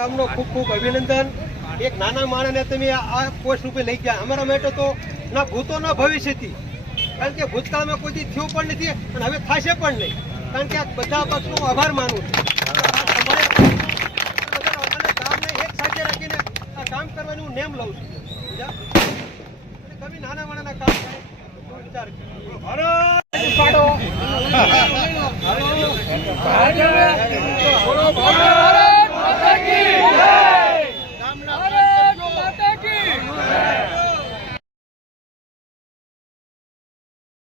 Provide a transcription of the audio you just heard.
આપનો ખૂબ ખૂબ અભિનંદન. એક નાના માણસને તમે આ પોસ્ટ રૂપે લઈ ગયા. અમારા માટે તો ના ભૂતો ના ભવિષ્યથી, કારણ કે ભૂતકાળમાં કોઈ થયું પણ નથી અને હવે થશે પણ નહીં. કારણ કે આ બધા પક્ષનો આભાર માનું છું. કામને એક સાથે રાખીને આ કામ કરવાની હું નેમ લઉં છું. તમે નાના માણસના કામ થાય વિચાર કરો.